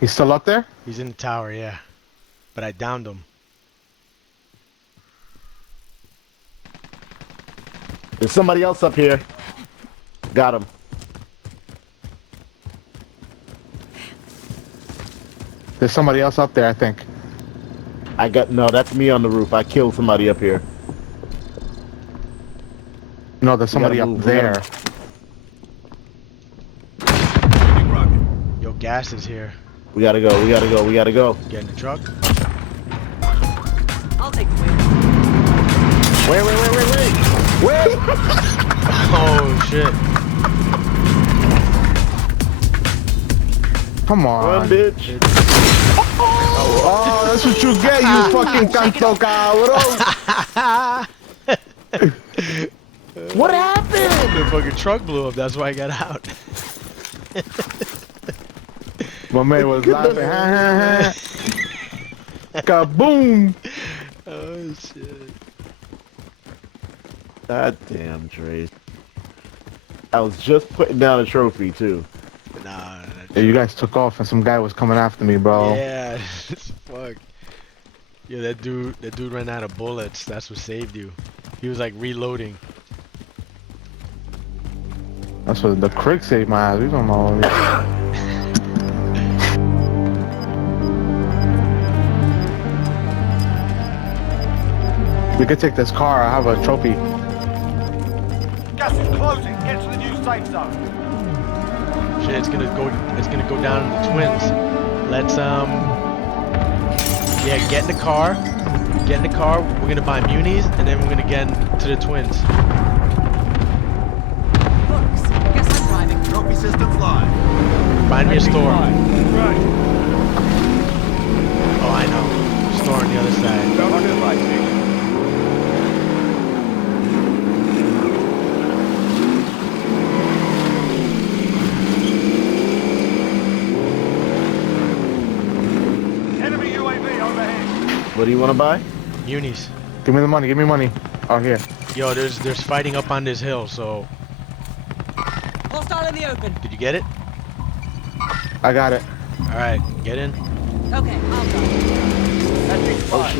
He's still up there? He's in the tower, yeah. But I downed him. There's somebody else up here. Got him. There's somebody else up there, I think. No, that's me on the roof. I killed somebody up here. No, there's somebody up there. Yo, gas is here. We gotta go. We gotta go. We gotta go. Get in the truck. I'll take the wheel. Wait. Wait. Oh shit. Come on. Run, bitch. Oh, that's what you get, you fucking canto cabrón. What happened? The fucking truck blew up. That's why I got out. My man was laughing. Kaboom! Oh shit. God damn, Trace. I was just putting down a trophy too. Nah. Yeah, you guys took off and some guy was coming after me, bro. Yeah. Fuck. Yeah, that dude ran out of bullets. That's what saved you. He was like reloading. That's what the crick saved my ass. We don't know. We could take this car. I have a trophy. Gas is closing. Get to the new safe zone. Shit, it's gonna go down in the twins. Let's yeah, get in the car. Get in the car. We're gonna buy munis and then we're gonna get to the twins. Books. Guess I'm driving. Trophy systems live. Find me a store. Right. Oh, I know. Store on the other side. Don't feel like it. Enemy UAV overhead. What do you want to buy? Munis. Give me the money. Give me money. Oh, here. Yo, there's fighting up on this hill. So, Hostile in the open. did you get it? I got it. All right, get in. Okay, I'll go. That thing's fine.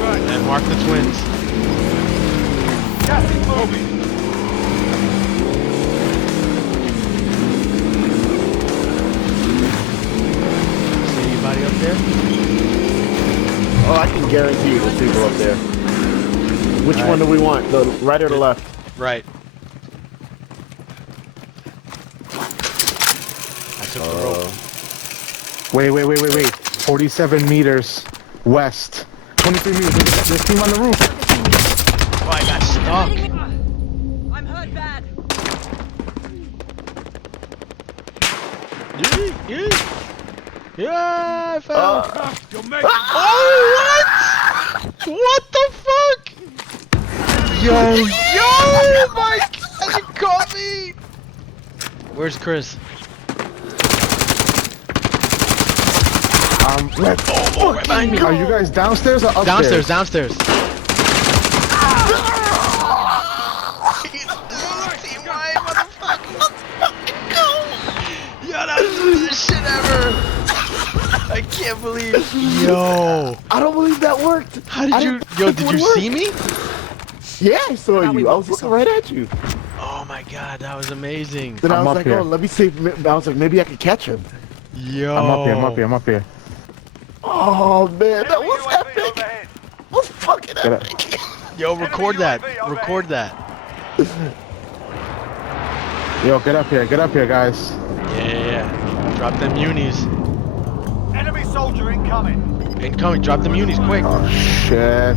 Right. And mark the twins. Gas is moving. See anybody up there? Oh, I can guarantee you there's people up there. Which one do we want? The right or the left? Right. I took the rope. Wait. 47 meters west. 23 meters. There's team on the roof. Oh, I got stuck. I'm hurt bad. Yeah, I fell. You'll make Oh, what? What the fuck? Yo, my God, you caught me. Where's Chris? Let's Right behind me. Are you guys downstairs or upstairs? Downstairs. Yo, that was the best shit ever. I can't believe. Yo, I don't believe that worked. how did you? Yo, did you see me? Yeah, I saw you. I was looking right at you. Oh my God, that was amazing. Then I I'm was up like, here. oh, let me see. I was like, maybe I could catch him. Yo, I'm up here. Oh man, that Enemy was UAV epic. overhead. That was fucking Get up. epic. Yo, record that. UAV overhead. Record that. Yo, get up here, guys. Yeah. Drop them unis. Enemy soldier incoming. Incoming. Drop them unis quick. Oh shit.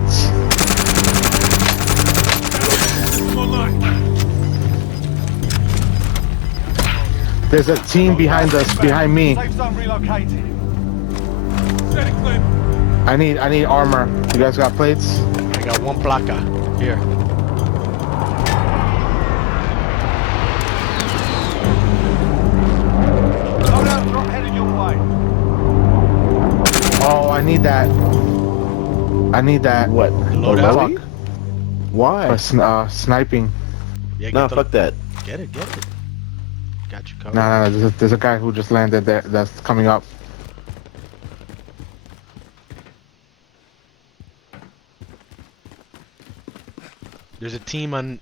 There's a team behind us, behind me. Safe zone relocated. I need armor. You guys got plates? I got one placa. Here. Loadout drop headed your way. Oh, I need that. What? Loadout? Fuck. Why? For sniping. Yeah, Nah, the- fuck that. Get it. Got you covered. Nah, there's a guy who just landed there that's coming up. There's a team on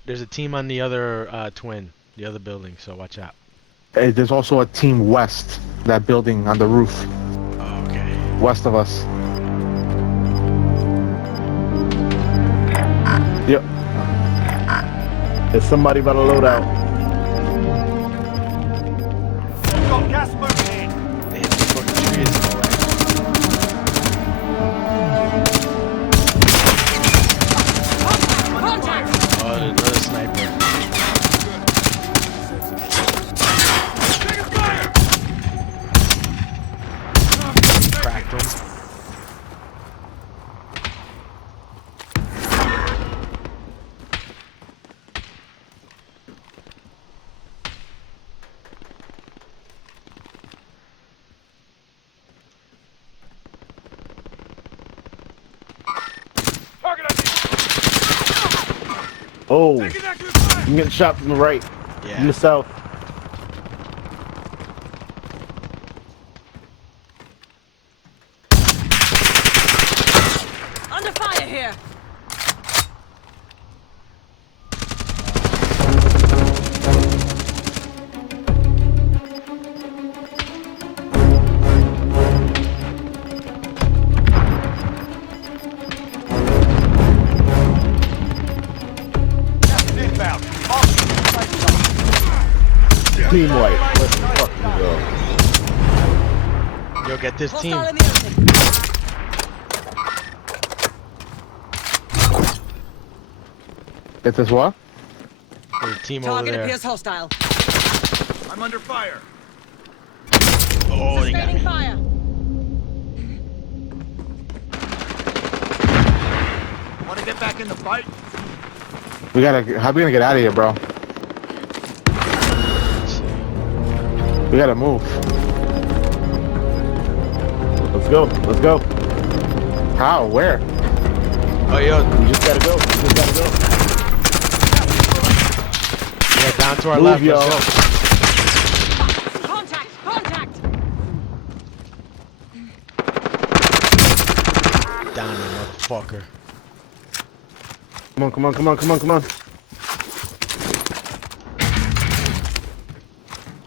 the other twin, the other building. So watch out. Hey, there's also a team west, that building on the roof, Oh, okay. west of us. Yep. There's somebody about to load out. You've got gas moving in. Damn, this fucking tree is in the way. Contact! Oh, there's another sniper. Taking fire! Cracked him. Target ID. Oh, Taking active fire. I'm getting shot from the right, Yeah. from the south. Under fire here! Gas is inbound. Marking the safe zone. Team white. Let's fucking go. Yo, get this team. Hostile in the open. Get this what? There's a team over Target there. appears hostile. I'm under fire. Oh, they got Sustaining me. fire. Want to get back in the fight? We gotta. How we gonna get out of here, bro? Let's see. We gotta move. Let's go. Let's go. How? Where? Oh, yo, We just gotta go. We just gotta go. yeah, down to our Move, left. y'all. Let's go. Contact! Contact! Down, you motherfucker. Come on, come on, come on, come on, come on.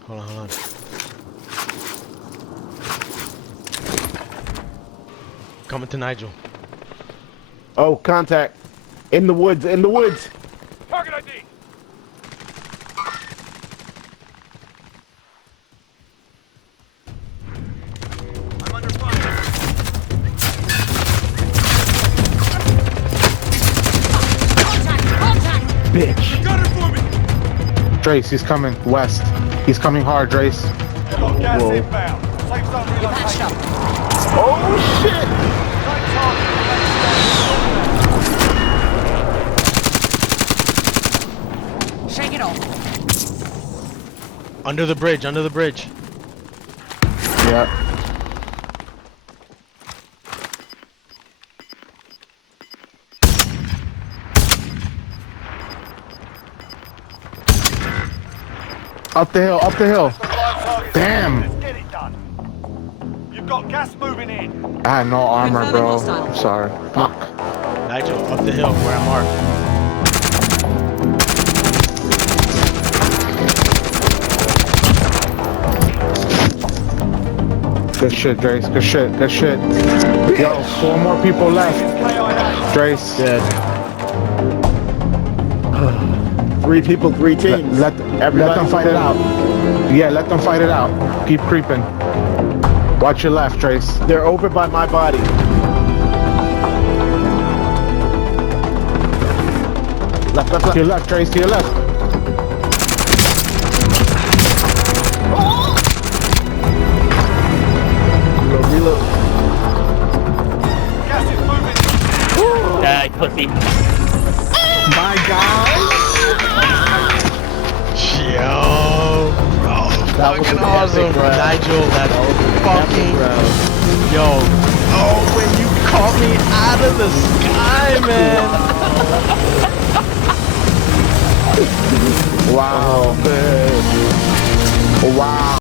Hold on, hold on. Coming to Nigel. Oh, contact. In the woods, in the woods. Target ID. I'm under fire. Contact! Contact! Bitch. Got it for me. Drace, he's coming west. He's coming hard, Drace. You've got gas Whoa. inbound. Safe zone Patched relocation. up. Oh, shit. Take target. Shake it off. Under the bridge, under the bridge. Yeah. Up the hill, up the hill. Damn. Let's get it done. You've got gas moving in. I had no armor, Confirming bro. hostile. I'm sorry. Fuck. Nigel, up the hill where I marked. Good shit, Drace. Good shit. Good shit. Yo, 4 more people left. KIA. Drace. Dead. 3 people, 3 teams. Let them fight it out. Yeah, let them fight it out. Keep creeping. Watch your left, Trace. They're over by my body. Left, left, To left. your left, Trace. To your left. Reload, reload. Gas is moving. Die, pussy. My God. Yo, bro, That was fucking an awesome, epic round. Nigel. That's fucking Round. yo. Oh, when you caught me out of the sky, man. Wow. Man. Wow.